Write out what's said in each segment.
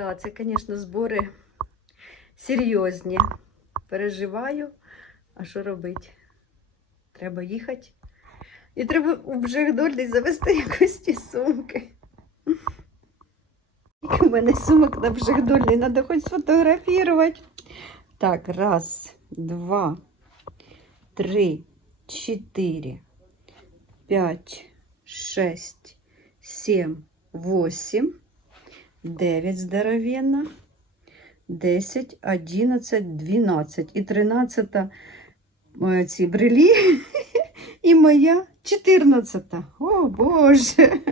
Да, це, звісно, збори серйозні. Переживаю, а що робити? Треба їхати. І треба у Бжегдольний завести якось ті сумки. В мене сумок на Бжегдольний, треба хоч сфотографувати. Так, раз, два, три, чотири, п'ять, шесть, сім, восемь. 9 здоровенна, 10, 11, 12 і 13 е, ці брелі, і моя 14. О, Боже.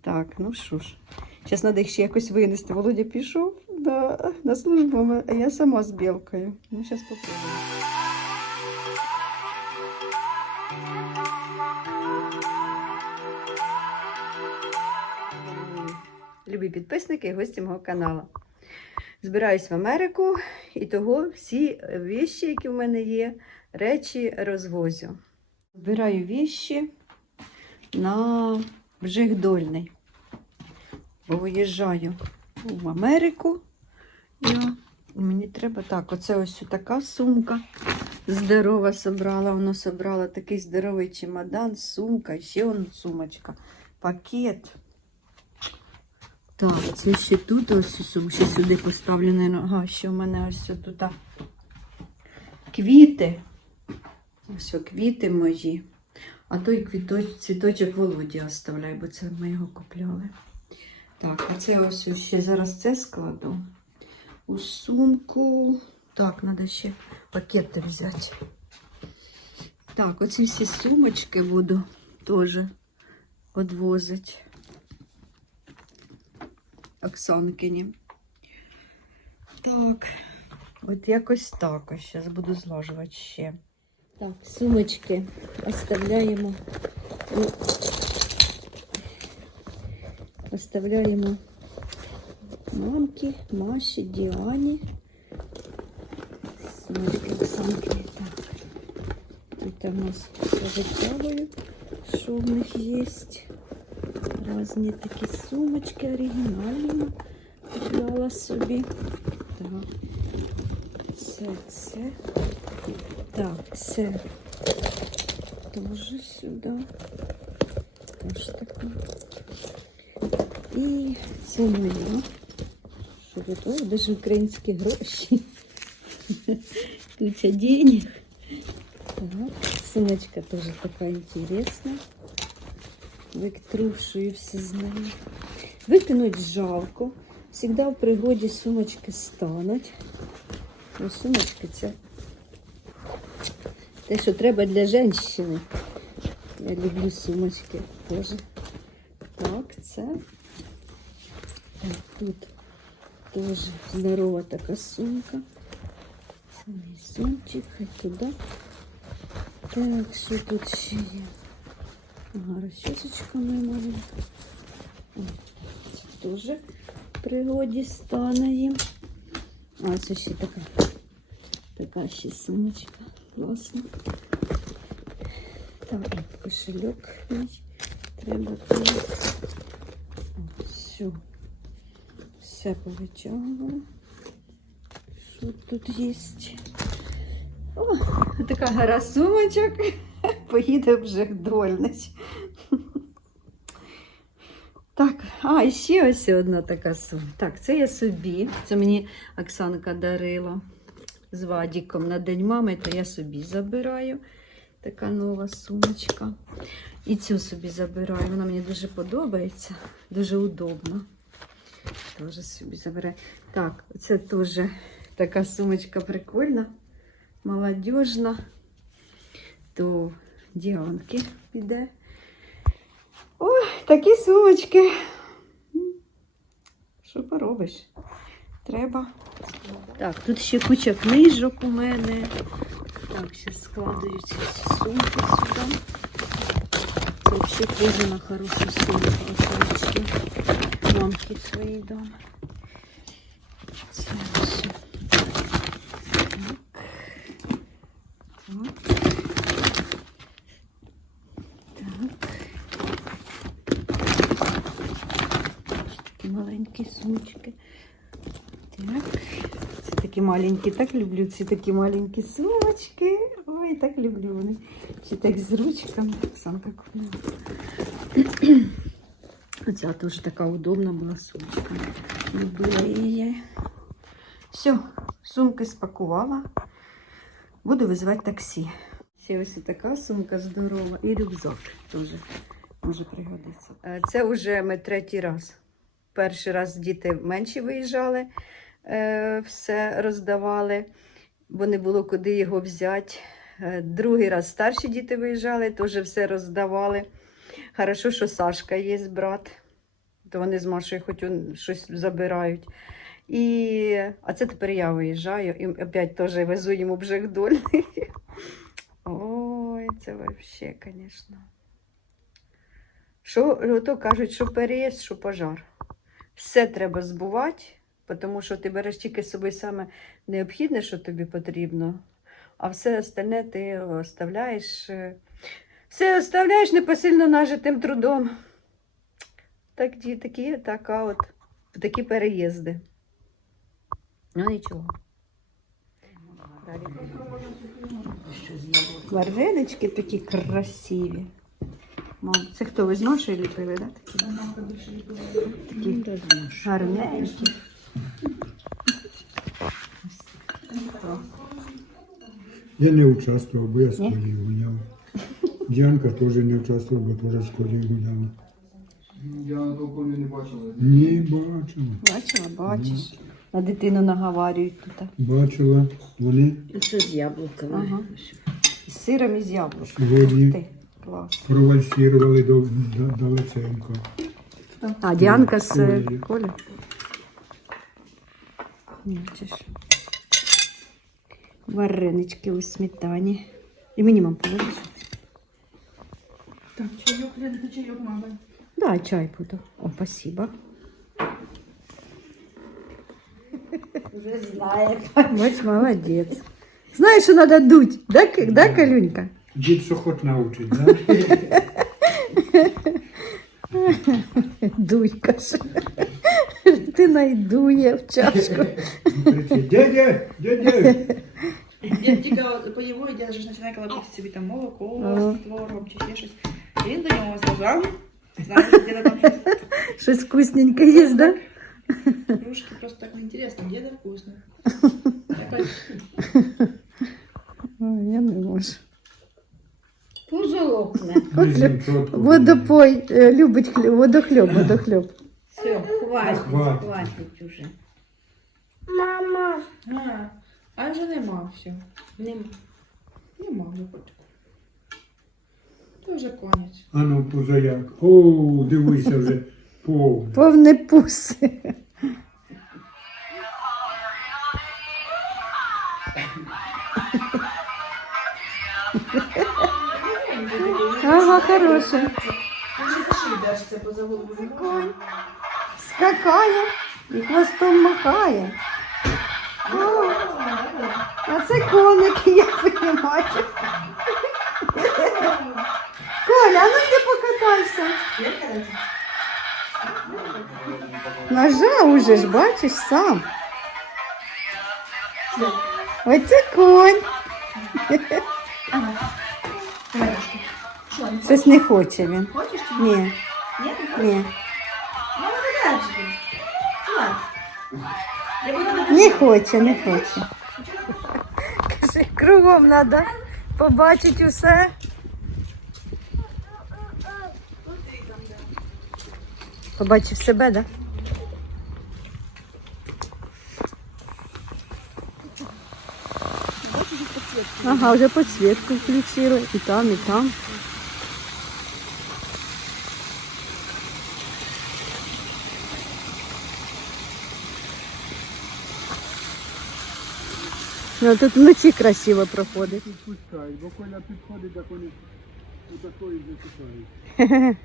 Так, ну що ж. Зараз треба їх ще якось винести. Володя пішов на, на службу, а я сама з білкою. Ну, зараз попробую. Любі підписники і гості мого каналу. Збираюсь в Америку і того всі віші, які в мене є, речі розвозю. Збираю віші на Бжигдольний. Бо виїжджаю в Америку. Я, мені треба так, оце ось така сумка здорова собрала. Воно собрала такий здоровий чемодан, сумка, ще сумочка, пакет. Так, це ще тут ось ще сюди поставлена нога. Ще в мене ось тут квіти. Ось квіти мої. А той квіточ, цвіточок Володі оставляю, бо це ми його купляли. Так, а це ось ще зараз це складу. У сумку. Так, треба ще пакети взяти. Так, оці всі сумочки буду теж відвозити. Оксанкині. Так, от якось так. Ось зараз буду злажувати ще. Так, сумочки оставляємо. Ну, Оставляємо мамки, Маші, Діані. Сумочки Оксанки. Так. Тут у нас все витягую, що в них є. Різні такі сумочки оригінальні купляла собі. Так. Це, це. Так, це теж сюди. Теж така. І це моя. Що ви то? Даже українські гроші. Куча денег. Так. Сумочка тоже такая интересная. Виктрушую все знаю. Викинуть жалко. Всегда в пригоді сумочки стануть. Ну, сумочки це те, що треба для жінки. Я люблю сумочки теж. Так, це. Тут теж здорова така сумка. Сумчик, хай туди. Так, що тут ще є? Ага, розчосочка моя маленька. Теж в пригоді стане їм. А, це ще така, така ще сумочка. Класно. Так, от кошельок. Треба тут. Все. Все повитягувала. Що тут є? О, така гора сумочок. Поїде вже дольнич. Так, а, і ще ось одна така сумка. Так, це я собі. Це мені Оксанка дарила з Вадіком на День мами, то я собі забираю. Така нова сумочка. І цю собі забираю. Вона мені дуже подобається, дуже удобно. Теж собі забираю. Так, це теж така сумочка прикольна, молодіжна. До Діанки піде. Такі сумочки. Що поробиш? Треба. Так, тут ще куча книжок у мене. Так, зараз складаю ці сумки сюди. Це взагалі кожана хороша сумка. Оце мамки свої дам. Це все. Так. Так. Так. Такі маленькі сумочки. Так. Ці такі маленькі, так люблю ці такі маленькі сумочки. Ой, так люблю вони. Ще так з ручками. Самка купила. Оця теж така удобна була сумочка. Любила її. Все, сумки спакувала. Буду визивати таксі. Ще ось така сумка здорова і рюкзак теж може пригодитися. Е, Це вже ми третій раз. Перший раз діти менші виїжджали, е, все роздавали, бо не було куди його взяти. Е, Другий раз старші діти виїжджали, теж все роздавали. Хорошо, що Сашка є брат, то вони з Машою хоч щось забирають. І... А це тепер я виїжджаю і опять теж везу йому бжехдольний. Ой, це взагалі, звісно. Що то кажуть, що переїзд, що пожар. Все треба збувати, тому що ти береш тільки з собою саме необхідне, що тобі потрібно, а все остальне ти оставляєш. е, Все оставляєш непосильно нажитим трудом. Так, такі, така от, такі переїзди. Ну нічого. Варенички такі красиві. Мам, це хто ви з нашої ліпили, да? Такі, такі гарненькі. Я не участвував, бо я в школі гуляв. Діанка теж не участвувала, бо теж в школі гуляла. Я такого не бачила. Ні, бачила. Бачила, бачиш. На дитину наговарюють тут. Бачила. Вони Це з яблуками. Ага. З сиром і з яблуком. сьогодні Ти, клас. провальсірували до, до, далеченько. А, Діанка з Коля. е, Коля. Ні, чи ж. Варенички у сметані. І мені мам положиш? Так, чайок, я чайок, мама. Да, чай буду. О, спасибо. Вже знає. Бач, молодець. Знаєш, що треба дуть, да, К- да, Калюнька? Дід що хоч научить, да? Дуй, каже. Ти найдує в чашку. Кричить, дядя, дядя. Я тільки по його я ж починаю колотити собі там молоко Ага. з творогом чи ще щось. Він до нього зразу, знаєш, де там щось. Щось вкусненьке є, да? Кружки просто так неинтересно, где это вкусно. Я так, Ой, я не можу. Пузолокне. Візьмем чотку. Водопой е, любить хліб, водохльоб, водохльоб. Все, хватить, Хватить. хватить уже. а, а вже нема все. Нема. Нема котику. То вже конець. А ну, позаяк. О, дивися вже. Повне. Повне пуси. голову. не може. Скакає і хвостом махає. О, а це коник, я розумію. Коля, а ну йди покатайся. Нажав уже ж, бачиш сам. Оце конь. Не Щось не хоче він. хочеш чи ні? Ні, Ні? ні. Ну, буду Не хоче, не хоче. Каже, кругом треба побачити усе. Побачив себе, так? Да? Ага, вже підсвітку включили. І там, і там. Ну, тут вночі красиво проходить. Пускають, бо Коля підходить, так вони отакої затікають.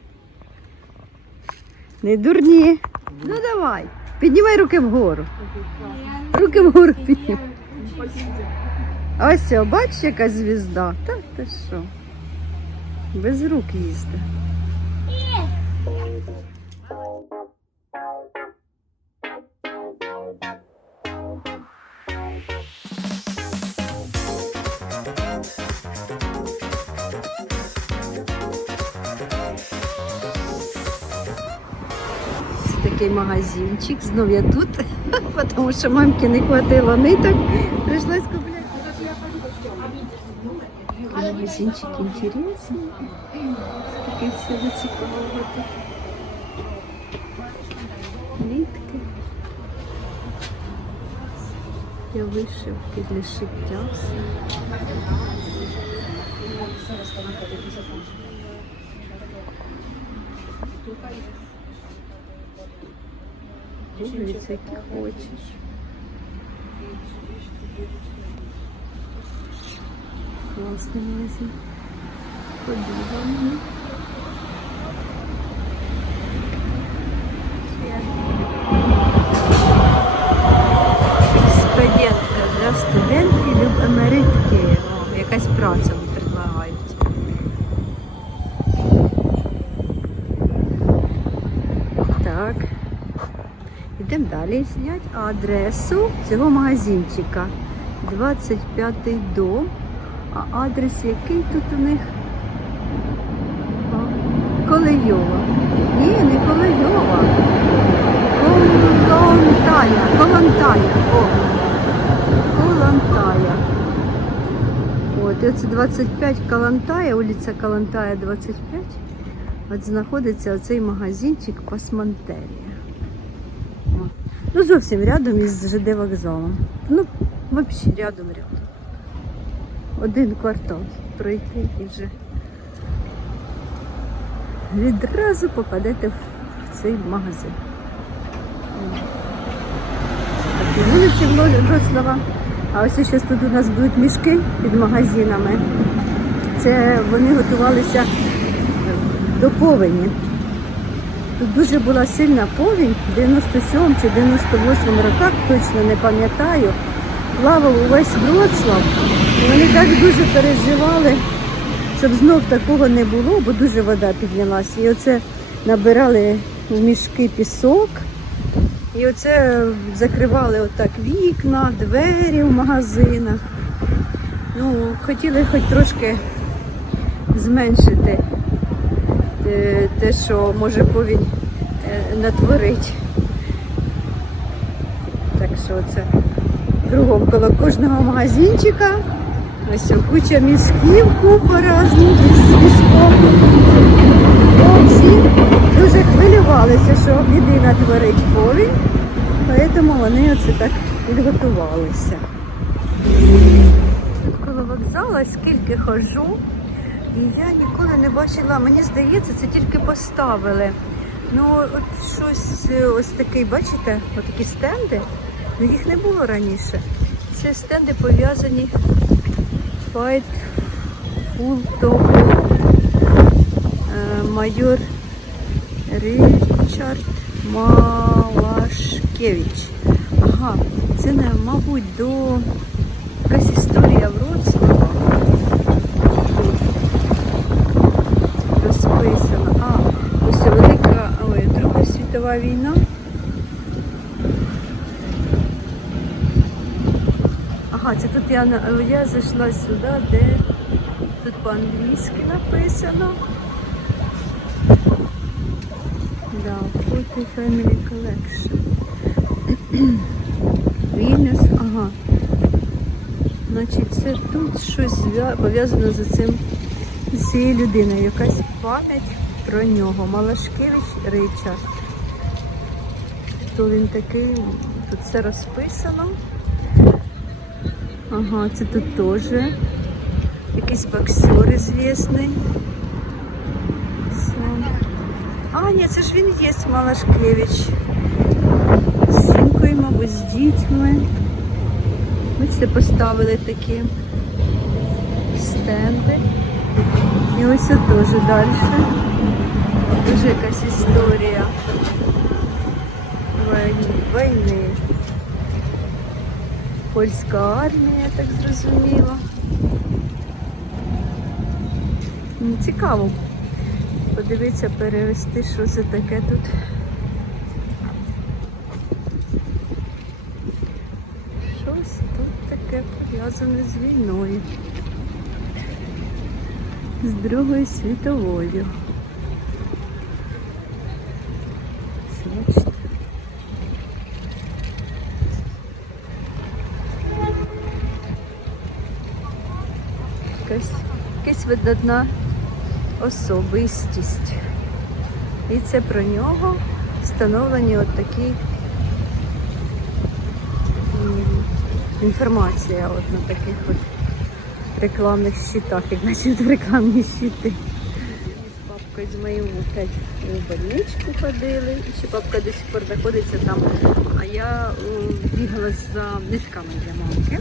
Не дурні. Ну давай. Піднімай руки вгору. Руки вгору піднімай. Ось, о, бачиш, яка звізда. Та ти що? Без рук їсти. Такий магазинчик. Знов я тут, тому що мамки не хватило ниток. Прийшлось купляти. Магазинчик інтересний. Скільки всього цікавого тут. Нитки. Я вишивки для шиття. все. Пуговиці, які хочеш. Класний магазин. Подивимо. Далі зняти адресу цього магазинчика. 25-й дом. А адрес який тут у них? Колейова. Ні, не Колейова. Колонтая. Колонтая. О. Колонтая. От, і це 25 Калантая, вулиця Калантая 25. От знаходиться оцей магазинчик Пасмантерія. Ну, зовсім рядом із ЖД вокзалом. Ну, взагалі рядом рядом. Один квартал пройти і вже відразу попадете в цей магазин. Такі вулиці Вроцлава. А ось зараз тут у нас будуть мішки під магазинами. Це вони готувалися е, до повені. Тут дуже була сильна повінь, в 97 чи 98 роках, точно не пам'ятаю, плавав увесь Вроцлав. Вони так дуже переживали, щоб знов такого не було, бо дуже вода піднялася. І оце набирали в мішки пісок. І оце закривали отак вікна, двері в магазинах. Ну, хотіли хоч трошки зменшити те, що може повінь е, натворить. Так що це кругом коло кожного магазинчика. Ось куча місків, купа різних з піском. Ну, всі дуже хвилювалися, що біди натворить повінь, тому вони оце так підготувалися. Тут коло вокзалу скільки хожу, і я ніколи не бачила, мені здається, це тільки поставили. Ну, от щось е, ось такий, бачите, отакі стенди, ну їх не було раніше. Це стенди пов'язані Fight Full Top е, майор Річард Малашкевич. Ага, це, мабуть, до якась історія Вроцлава. Тут розписана. А, ось це велика ой, Друга світова війна. Ага, це тут я, я зайшла сюди, де тут по-англійськи написано. Да, Photo Family Collection. Вільнюс, ага. Значить, це тут щось пов'язано з цим з цією людиною. Якась пам'ять про нього. Малашкевич Ричард. Хто він такий? Тут все розписано. Ага, це тут теж. Якийсь боксер звісний. А, ні, це ж він є Малашкевич. З жінкою, мабуть, з дітьми. Бачите, поставили такі стенди. І ось це теж далі. Дуже якась історія війни. Польська армія, так зрозуміла. Ну, Цікаво подивитися, перевести, що це таке тут. Щось тут таке пов'язане з війною. З Другою світовою. Ось, Бачите? Якась, якась видатна особистість. І це про нього встановлені от такі інформація от на таких от рекламних щитах, як наче рекламні щити. З папкою з моїм опять у больничку ходили. І ще папка до сих пор знаходиться там. А я бігала за нитками для мамки.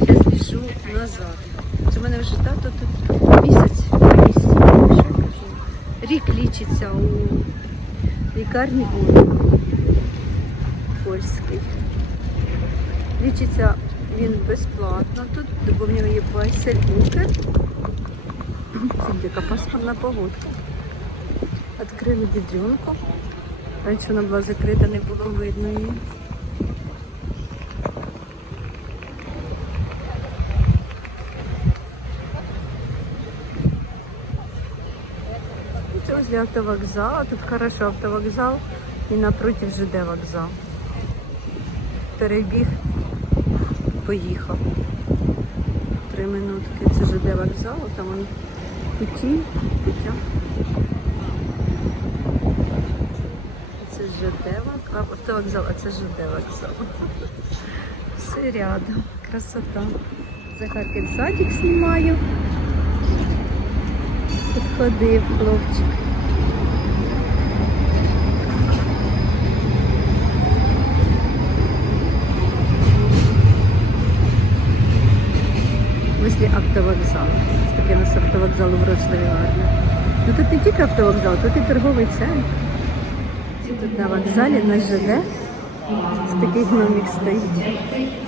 Зараз біжу назад. В мене вже тато тут місяць, місяць. Рік лічиться у лікарні польській. Лічиться він безплатно тут, бо в нього є байсельбукер. Яка паспортна погодка. Відкрили бідронку. Раніше вона була закрита, не було видно її. Це возле автовокзала. Тут хорошо автовокзал і напротив ЖД вокзал. Перебіг, поїхав. Три минутки. Це ЖД вокзал, там он путі, путя. Це ЖД вокзал, автовокзал, а це ЖД вокзал. Все рядом. Красота. Захарки в садик знімаю. Тут ходив хлопчик. Возле автовокзалу. Ось таке у нас автовокзал у Вроцлаві гарне. Ну тут не тільки автовокзал, тут і торговий центр. Тут на вокзалі на ЖД з таких гномик стоїть.